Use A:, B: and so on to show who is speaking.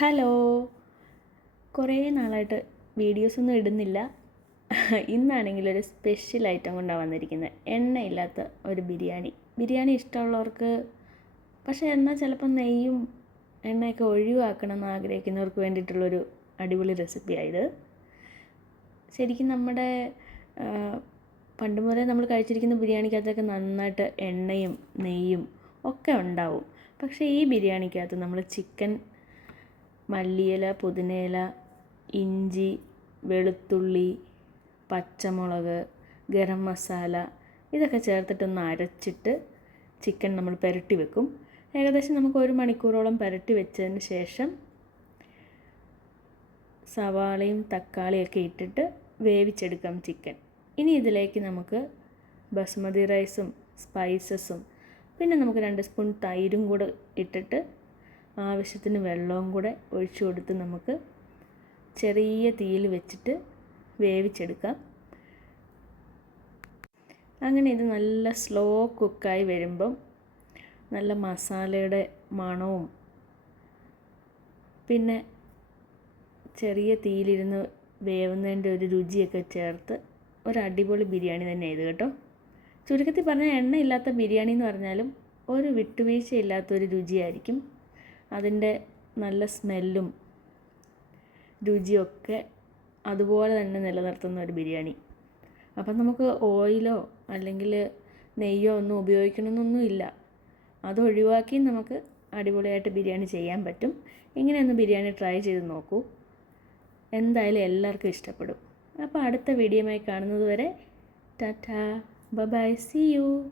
A: Hello. കുറേ നാളായിട്ട് വീഡിയോസൊന്നും ഇടുന്നില്ല. ഇന്നാണെങ്കിൽ ഒരു സ്പെഷ്യൽ ഐറ്റം കൊണ്ടാണ് വന്നിരിക്കുന്നത് എണ്ണയില്ലാത്ത ഒരു ബിരിയാണി. ബിരിയാണി ഇഷ്ടമുള്ളവർക്ക് പക്ഷേ എന്നാൽ ചിലപ്പോൾ നെയ്യും എണ്ണയൊക്കെ ഒഴിവാക്കണം എന്ന് ആഗ്രഹിക്കുന്നവർക്ക് വേണ്ടിയിട്ടുള്ളൊരു അടിപൊളി റെസിപ്പിയായത് ശരിക്കും നമ്മുടെ പണ്ട് മുതലേ നമ്മൾ കഴിച്ചിരിക്കുന്ന ബിരിയാണിക്കകത്തൊക്കെ നന്നായിട്ട് എണ്ണയും നെയ്യും ഒക്കെ ഉണ്ടാവും. പക്ഷേ ഈ ബിരിയാണിക്കകത്ത് നമ്മൾ ചിക്കൻ മല്ലിയില പുതിനയില ഇഞ്ചി വെളുത്തുള്ളി പച്ചമുളക് ഗരം മസാല ഇതൊക്കെ ചേർത്തിട്ടൊന്ന് അരച്ചിട്ട് ചിക്കൻ നമ്മൾ പുരട്ടി വെക്കും. ഏകദേശം നമുക്ക് ഒരു മണിക്കൂറോളം പുരട്ടി വെച്ചതിന് ശേഷം സവാളയും തക്കാളിയൊക്കെ ഇട്ടിട്ട് വേവിച്ചെടുക്കാം ചിക്കൻ. ഇനി ഇതിലേക്ക് നമുക്ക് ബസ്മതി റൈസും സ്പൈസസും പിന്നെ നമുക്ക് രണ്ട് സ്പൂൺ തൈരും കൂടെ ഇട്ടിട്ട് ആവശ്യത്തിന് വെള്ളവും കൂടെ ഒഴിച്ചു കൊടുത്ത് നമുക്ക് ചെറിയ തീയിൽ വെച്ചിട്ട് വേവിച്ചെടുക്കാം. അങ്ങനെ ഇത് നല്ല സ്ലോ കുക്കായി വരുമ്പം നല്ല മസാലയുടെ മണവും പിന്നെ ചെറിയ തീയിലിരുന്ന് വേവുന്നതിന്റെ ഒരു രുചിയൊക്കെ ചേർത്ത് ഒരു അടിപൊളി ബിരിയാണി തന്നെ ഇത് കേട്ടോ. ചുരുക്കത്തിൽ പറഞ്ഞാൽ എണ്ണയില്ലാത്ത ബിരിയാണി എന്ന് പറഞ്ഞാലും ഒരു വിട്ടുവീഴ്ചയില്ലാത്തൊരു രുചിയായിരിക്കും അതിന്റെ നല്ല സ്മെല്ലും രുചിയൊക്കെ അതുപോലെ തന്നെ നിലനിർത്തുന്ന ഒരു ബിരിയാണി. അപ്പം നമുക്ക് ഓയിലോ അല്ലെങ്കിൽ നെയ്യോ ഒന്നും ഉപയോഗിക്കണമെന്നൊന്നും ഇല്ല. അത് നമുക്ക് അടിപൊളിയായിട്ട് ബിരിയാണി ചെയ്യാൻ പറ്റും. ഇങ്ങനെയൊന്ന് ബിരിയാണി ട്രൈ ചെയ്ത് നോക്കൂ. എന്തായാലും എല്ലാവർക്കും ഇഷ്ടപ്പെടും. അപ്പോൾ അടുത്ത വീഡിയോയുമായി കാണുന്നത് വരെ ടാറ്റാ. By C U